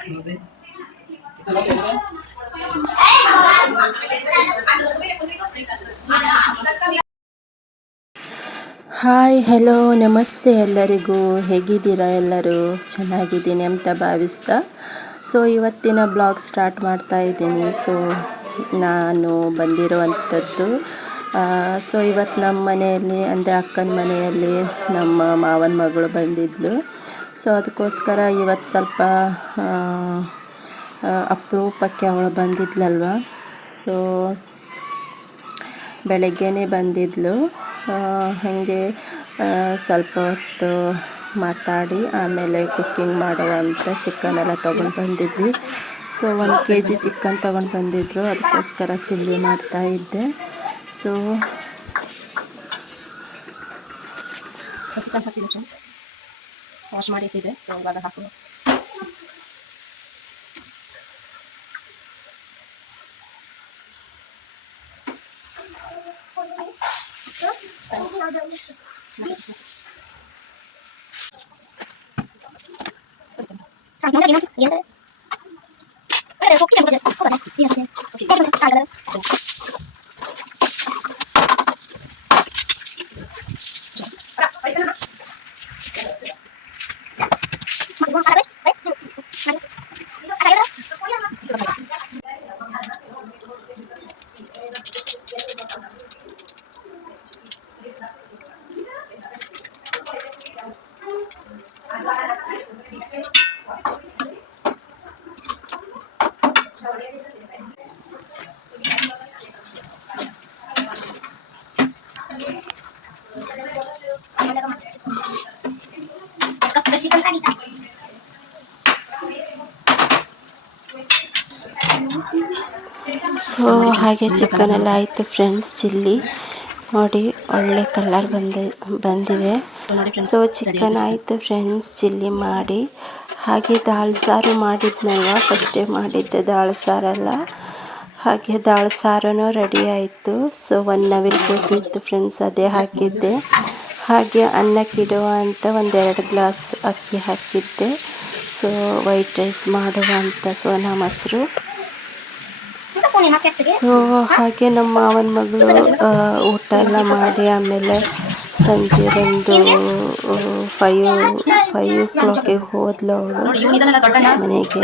Hi hello ನಮಸ್ತೆ ಎಲ್ಲರಿಗೂ. ಹೇಗಿದ್ದೀರಾ ಎಲ್ಲರೂ? ಚೆನ್ನಾಗಿದ್ದೀನಿ ಅಂತ ಭಾವಿಸ್ತಾ ಇವತ್ತಿನ ಬ್ಲಾಗ್ ಸ್ಟಾರ್ಟ್ ಮಾಡ್ತಾ ಇದ್ದೀನಿ. ನಾನು ಬಂದಿರುವಂಥದ್ದು ಇವತ್ತು ನಮ್ಮ ಮನೆಯಲ್ಲಿ ಅಂದರೆ ಅಕ್ಕನ ಮನೆಯಲ್ಲಿ ನಮ್ಮ ಮಾವನ ಮಗಳು ಬಂದಿದ್ಲು. ಅದಕ್ಕೋಸ್ಕರ ಇವತ್ತು ಸ್ವಲ್ಪ ಅಪರೂಪಕ್ಕೆ ಅವಳು ಬಂದಿದ್ಲಲ್ವ. ಬೆಳಗ್ಗೆನೇ ಬಂದಿದ್ಲು. ಹಾಗೆ ಸ್ವಲ್ಪ ಹೊತ್ತು ಮಾತಾಡಿ ಆಮೇಲೆ ಕುಕ್ಕಿಂಗ್ ಮಾಡುವಂಥ ಚಿಕನೆಲ್ಲ ತೊಗೊಂಡು ಬಂದಿದ್ವಿ. 1 kg ಚಿಕನ್ ತೊಗೊಂಡು ಬಂದಿದ್ರು, ಅದಕ್ಕೋಸ್ಕರ ಚಿಲ್ಲಿ ಮಾಡ್ತಾಯಿದ್ದೆ. ಚಿಕನ್ ಹಾಕಿದೆ ಫ್ರೆಂಡ್ಸ್, ವಾಶ್ ಮಾಡಿ ಇಟ್ಟಿದ್ದೆ. ಇವಾಗ ಹಾಕು. ಹಾಗೆ ಚಿಕನ್ ಎಲ್ಲ ಆಯಿತು ಫ್ರೆಂಡ್ಸ್. ಚಿಲ್ಲಿ ನೋಡಿ ಒಳ್ಳೆ ಕಲರ್ ಬಂದಿದೆ. ಚಿಕನ್ ಆಯಿತು ಫ್ರೆಂಡ್ಸ್, ಚಿಲ್ಲಿ ಮಾಡಿ. ಹಾಗೆ ದಾಲ್ ಸಾರು ಮಾಡಿದ್ನಲ್ವ, ಫಸ್ಟೇ ಮಾಡಿದ್ದೆ ದಾಲ್ ಸಾರೆಲ್ಲ. ಹಾಗೆ ದಾಲ್ ಸಾರೂ ರೆಡಿ ಆಯಿತು. 1 ನವಿಲು ಕೋಸು ಇತ್ತು ಫ್ರೆಂಡ್ಸ್, ಅದೇ ಹಾಕಿದ್ದೆ. ಹಾಗೆ ಅನ್ನಕ್ಕಿಡುವ ಅಂತ 1-2 ಗ್ಲಾಸ್ ಅಕ್ಕಿ ಹಾಕಿದ್ದೆ. ವೈಟ್ ರೈಸ್ ಮಾಡುವ ಅಂತ ಸೋನಾ ಮೊಸರು. ಹಾಗೆ ನಮ್ಮ ಮಾವನ ಮಗಳು ಊಟ ಎಲ್ಲ ಮಾಡಿ ಆಮೇಲೆ ಸಂಜೆ ಒಂದು 5 o'clock ಹೋದ್ಲು ಅವಳು ಮನೆಗೆ.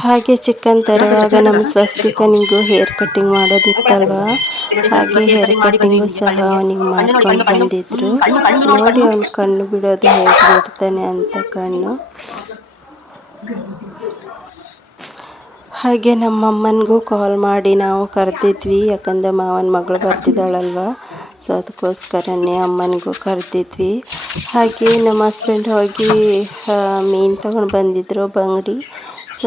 ಹಾಗೆ ಚಿಕನ್ ತರುವಾಗ ನಮ್ಮ ಸ್ವಸ್ತಿಕನಿಗೂ ಹೇರ್ ಕಟ್ಟಿಂಗ್ ಮಾಡೋದಿತ್ತಲ್ವ, ಹಾಗೆ ಹೇರ್ ಕಟ್ಟಿಂಗು ಸಹ ಅವನಿಗೆ ಮಾಡ್ಕೊಂಡು ಬಂದಿದ್ರು. ನೋಡಿ ಅವನು ಕಣ್ಣು ಬಿಡೋದು ಹೇಗೆ ಬಿಡ್ತಾನೆ ಅಂತ ಕಣ್ಣು. ಹಾಗೆ ನಮ್ಮಮ್ಮನಿಗೂ ಕಾಲ್ ಮಾಡಿ ನಾವು ಕರೆದಿದ್ವಿ, ಯಾಕಂದರೆ ಮಾವನ ಮಗಳು ಬರ್ತಿದ್ದಾಳಲ್ವ. ಅದಕ್ಕೋಸ್ಕರನೇ ಅಮ್ಮನಿಗೂ ಕರೆದಿದ್ವಿ. ಹಾಗೆ ನಮ್ಮ ಹಸ್ಬೆಂಡ್ ಹೋಗಿ ಮೀನು ತೊಗೊಂಡು ಬಂದಿದ್ರು, ಬಂಗಡಿ.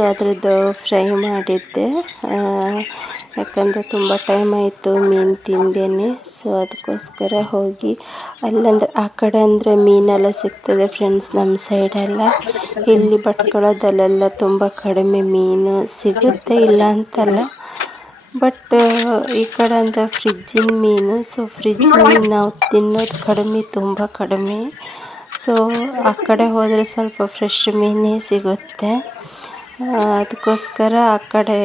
ಅದರದ್ದು ಫ್ರೈ ಮಾಡಿದ್ದೆ, ಯಾಕಂದರೆ ತುಂಬ ಟೈಮ್ ಆಯಿತು ಮೀನು ತಿಂದೇನೆ. ಅದಕ್ಕೋಸ್ಕರ ಹೋಗಿ ಅಲ್ಲಂದ್ರೆ ಆ ಕಡೆ ಅಂದರೆ ಮೀನೆಲ್ಲ ಸಿಗ್ತದೆ ಫ್ರೆಂಡ್ಸ್ ನಮ್ಮ ಸೈಡೆಲ್ಲ. ಇಲ್ಲಿ ಭಟ್ಕಳದಲ್ಲೆಲ್ಲ ತುಂಬ ಕಡಿಮೆ ಮೀನು ಸಿಗುತ್ತೆ, ಇಲ್ಲ ಅಂತಲ್ಲ. ಬಟ್ ಈ ಕಡೆ ಅಂದರೆ ಫ್ರಿಜ್ಜಿನ ಮೀನು. ಫ್ರಿಜ್ ಮೀನು ನಾವು ತಿನ್ನೋದು ಕಡಿಮೆ, ತುಂಬ ಕಡಿಮೆ. ಆ ಕಡೆ ಹೋದರೆ ಸ್ವಲ್ಪ ಫ್ರೆಶ್ ಮೀನೇ ಸಿಗುತ್ತೆ. ಅದಕ್ಕೋಸ್ಕರ ಆ ಕಡೆ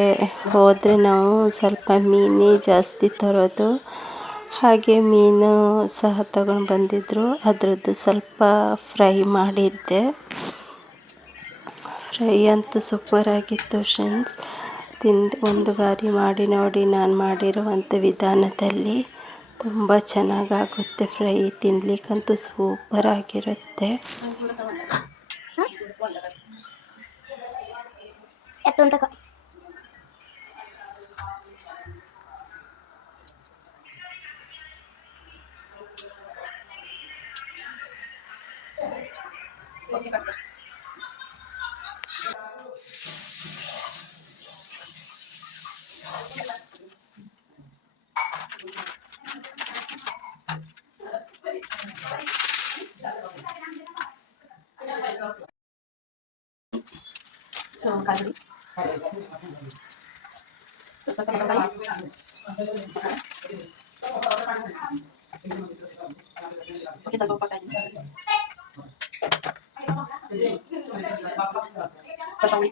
ಹೋದರೆ ನಾವು ಸ್ವಲ್ಪ ಮೀನೇ ಜಾಸ್ತಿ ತರೋದು. ಹಾಗೆ ಮೀನು ಸಹ ತಗೊಂಡು ಬಂದಿದ್ದರು, ಅದರದ್ದು ಸ್ವಲ್ಪ ಫ್ರೈ ಮಾಡಿದ್ದೆ. ಫ್ರೈ ಅಂತೂ ಸೂಪರಾಗಿತ್ತು ಫ್ರೆಂಡ್ಸ್. ಒಂದು ಬಾರಿ ಮಾಡಿ ನೋಡಿ, ನಾನು ಮಾಡಿರುವಂಥ ವಿಧಾನದಲ್ಲಿ ತುಂಬ ಚೆನ್ನಾಗಾಗುತ್ತೆ ಫ್ರೈ. ತಿನ್ನಲಿಕ್ಕಂತೂ ಸೂಪರಾಗಿರುತ್ತೆ. ಸ್ವಲ್ಪ ಓಕೆ, ಸ್ವಲ್ಪ ಉಪ್ಪು ಹಾಕ್ತಾ ಇದ್ದೀನಿ. ಸ್ವಲ್ಪ ಹುಳಿ.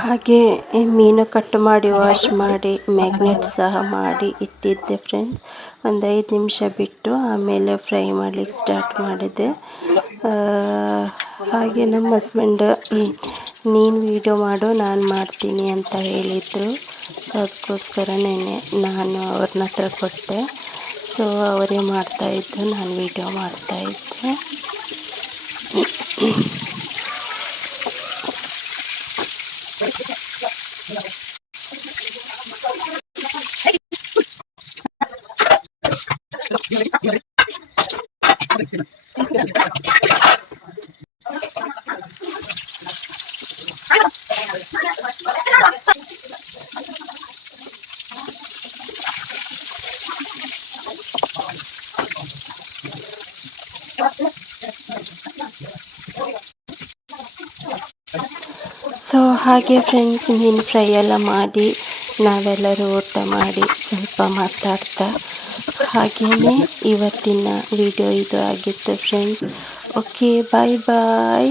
ಹಾಗೆ ಮೀನು ಕಟ್ ಮಾಡಿ ವಾಶ್ ಮಾಡಿ ಮ್ಯಾಗ್ನೆಟ್ ಸಹ ಮಾಡಿ ಇಟ್ಟಿದ್ದೆ ಫ್ರೆಂಡ್ಸ್. ಒಂದು 5 ನಿಮಿಷ ಬಿಟ್ಟು ಆಮೇಲೆ ಫ್ರೈ ಮಾಡಲಿಕ್ಕೆ ಸ್ಟಾರ್ಟ್ ಮಾಡಿದೆ. ಹಾಗೆ ನಮ್ಮ ಹಸ್ಬೆಂಡ್ ನೀನು ವೀಡಿಯೋ ಮಾಡು ನಾನು ಮಾಡ್ತೀನಿ ಅಂತ ಹೇಳಿದರು. ಸೊ ಅದಕ್ಕೋಸ್ಕರನೇ ನಾನು ಅವ್ರನ್ನ ಹತ್ರ ಕೊಟ್ಟೆ. ಸೊ ಅವರೇ ಮಾಡ್ತಾಯಿದ್ದು, ನಾನು ವೀಡಿಯೋ ಮಾಡ್ತಾಯಿದ್ದೆ. ಸೊ ಹಾಗೆ ಫ್ರೆಂಡ್ಸ್, ಮೀನು ಫ್ರೈ ಎಲ್ಲ ಮಾಡಿ ನಾವೆಲ್ಲರೂ ಊಟ ಮಾಡಿ ಸ್ವಲ್ಪ ಮಾತಾಡ್ತಾ ಹಾಗೆಯೇ ಇವತ್ತಿನ ವಿಡಿಯೋ ಇದು ಆಗಿತ್ತು ಫ್ರೆಂಡ್ಸ್. ಓಕೆ, ಬಾಯ್ ಬಾಯ್.